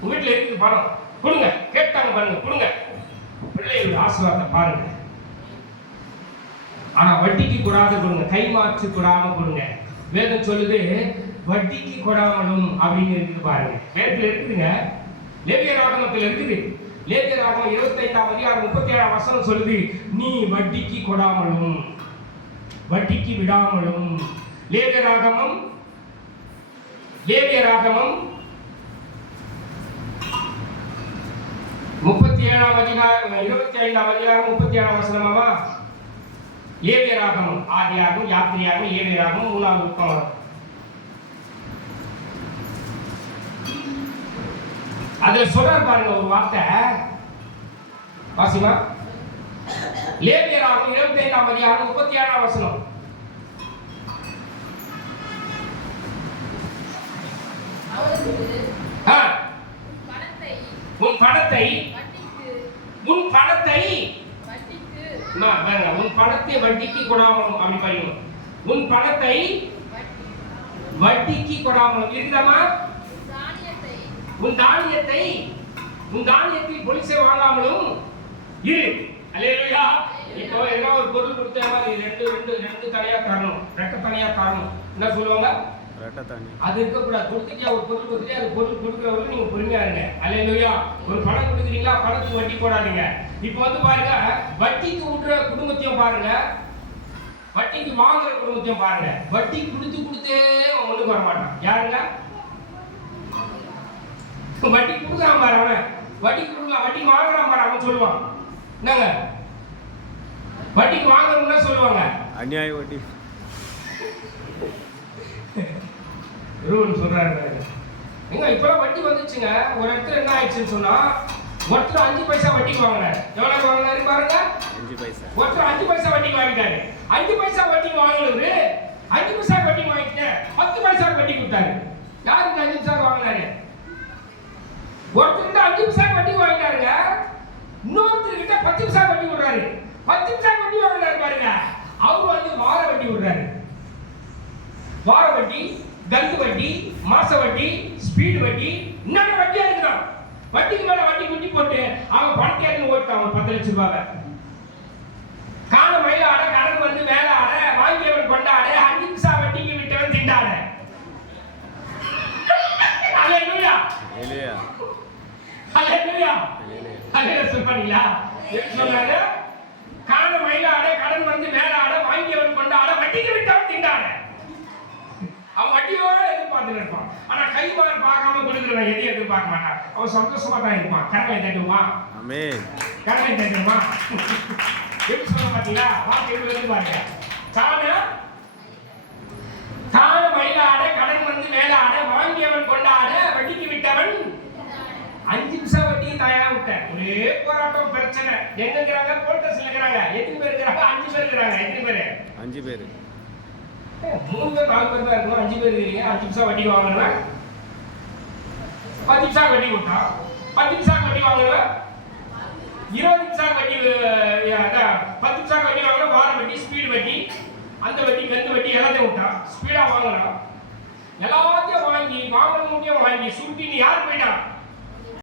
உங்க வீட்டுல இருக்குது பணம் கொடுங்க, கேட்டாங்க பாருங்க கொடுங்க. பிள்ளைகளுடைய ஆசீர்வாதத்தை பாருங்க. ஆனா வட்டிக்கு கூடாத கொடுங்க, கைமாற்று கூடாம கொடுங்க. வேதம் சொல்லுது வட்டிக்கு கொடாமலும் அப்படின்னு இருக்குது பாருங்க. வேதத்துல இருக்குதுங்க, லேவியராகமத்தில் இருக்குது. லேவியராகமம் 25ஆம் அதிகாரம் 37ஆம் வசனம் சொல்லுது, நீ வட்டிக்கு கொடாமலும் வட்டிக்கு விடாமலும். லேவியராகமம் 37ஆம் அதிகாரம் 25ஆம் அதிகாரம் 37ஆம் வசனமாவா? லேவியராகமம், ஆதியாகமம், யாத்திரையாகமம், லேவியராகமம் 3வது புத்தகம். அதுல சொல்றார் பாருங்க ஒரு வார்த்தை, வாசிமா. லேவியராகமம் 25ஆம் அதிகாரம் 37ஆம் வசனம். உன் பணத்தை உன் பணத்தை வட்டிக்கு கொடாமலும் அப்படி பாருங்க. உன் பணத்தை வட்டிக்கு கொடாமலும் இருக்குதாமா? உன் தானியத்தில் பொலிசை வாங்காமலும் இரு. அல்லேலூயா. இப்போ ஏதோ ஒரு பொருள் கொடுத்தா ரெண்டு தனியா தரணும், ரெட்டை தனியா தரணும். என்ன சொல்லுவாங்க? அது இருக்கக்கூடாது. கொடுத்துட்டா ஒரு பொருள் கொடுத்துட்டே அது பொருள் கொடுக்குறவங்க நீங்க பொறுமையா இருங்க. அல்லேலூயா. ஒரு பணம் கொடுக்குறீங்களா, பணத்துக்கு வட்டி போடாதீங்க. இப்போ வந்து பாருங்க, வட்டிக்கு விடுற குடும்பத்தையும் பாருங்க, வட்டிக்கு வாங்குற குடும்பத்தையும் பாருங்க. வட்டி கொடுத்தே ஒண்ணுக்கு வர மாட்டான். யாருங்க? வட்டி கொடுக்குறான் பாரு, அவன் வட்டிக்கு கொடுக்கலாம், வட்டிக்கு வாங்குறான் பாரு, அவன் சொல்லுவான் என்னங்க வட்டிக்கு வாங்கணும்னா சொல்லுவாங்க அநியாய வட்டி ரூல் சொல்றாரு. எங்க இப்பெல்லாம் வட்டி வந்துச்சுங்க. ஒரு இடத்துல என்ன ஆயிடுச்சுன்னு சொன்னா, ஒருத்தர் 5 பைசா வட்டிக்கு வாங்கினாரு. எவ்வளவு வாங்கினாரு பாருங்க? 5 பைசா. ஒருத்தர் 5 பைசா வட்டிக்கு வாங்கிட்டாரு. 5 பைசா வட்டிக்கு வாங்கினவரு 5 பைசா வட்டி வாங்கிட்டு 10 பைசா வட்டி கொடுத்தாரு. யாருக்கு 5 பைசா வாங்கினாரு? ஒருத்தர் 5 பைசா வட்டி வாங்கிட்டாருங்க, இன்னொருத்தர் கிட்ட 10 பைசா வட்டி விடுறாரு. 10 பைசா வட்டி வாங்கினாரு பாருங்க, அவரு வந்து வார வட்டி விடுறாரு. வார வட்டி, கந்து வட்டி, மாச வட்டி, ஸ்பீடு வட்டி, இன்னொரு வட்டியா இருக்கிறான். வட்டிக்கு மேல வட்டி குட்டி போட்டு அவன் பணத்தை ஓட்டான். அவன் 10 லட்சம் ரூபாய் காண மயில ஆட, கடன் வந்து மேல ஆட, வாங்கியவன் கொண்டாட, 5 பைசா வட்டிக்கு விட்டவன் திண்டாட. அல்லேலூயா. அல்லேலூயா. அல்லேலூயா. அல்லேலூயா சொல்றீங்களா? என்ன சொன்னாரு? காண மயில ஆட, கடன் வந்து மேல ஆட, வாங்கியவன் கொண்டாட, வட்டிக்கு விட்டவன் திண்டாட. அவன் வட்டியோட எதிர்பார்த்துட்டு இருப்பான். ஆனா கைமாறு பார்க்காம கொடுக்குறவன் எதையும் எதிர்பார்க்க மாட்டான். அவன் சந்தோஷமா தான் இருப்பான். கரங்களை தட்டுமா? ஆமென். கரங்களை தட்டுமா? எப்படி சொல்ல பாத்தீங்களா? வார்த்தை எப்படி வந்து பாருங்க. காண மயிலாட, கடன் வந்து மேலாட, வாங்கியவன் கொண்டாட, வட்டிக்கு விட்டவன் 5 பைசா வட்டியும் தயா விட்ட. ஒரே போராட்டம், பிரச்சனை. எங்க இருக்கிறாங்க? போலீஸ் இருக்கிறாங்க. எத்தனை பேர் இருக்கிறாங்க? 5 பேர் இருக்கிறாங்க. எத்தனை பேர்? 5 பேர். 3 பேர் 4 பேர் தான் இருக்கணும். 5 பேர் இருக்கீங்க. 5 பைசா வட்டி வாங்கணும்னா 10 பைசா வட்டி விட்டா, 10 பைசா வட்டி வாங்கணும்னா 20 பைசா வட்டி, 10 பைசா வட்டி வாங்கணும். வார வட்டி, ஸ்பீடு வட்டி, அந்த வட்டி, கந்து வட்டி எல்லாத்தையும் விட்டா. ஸ்பீடா வாங்கணும், எல்லாத்தையும் வாங்கி வாங்கணும், வாங்கி சுருட்டி நீ யார் போயிட்டான்?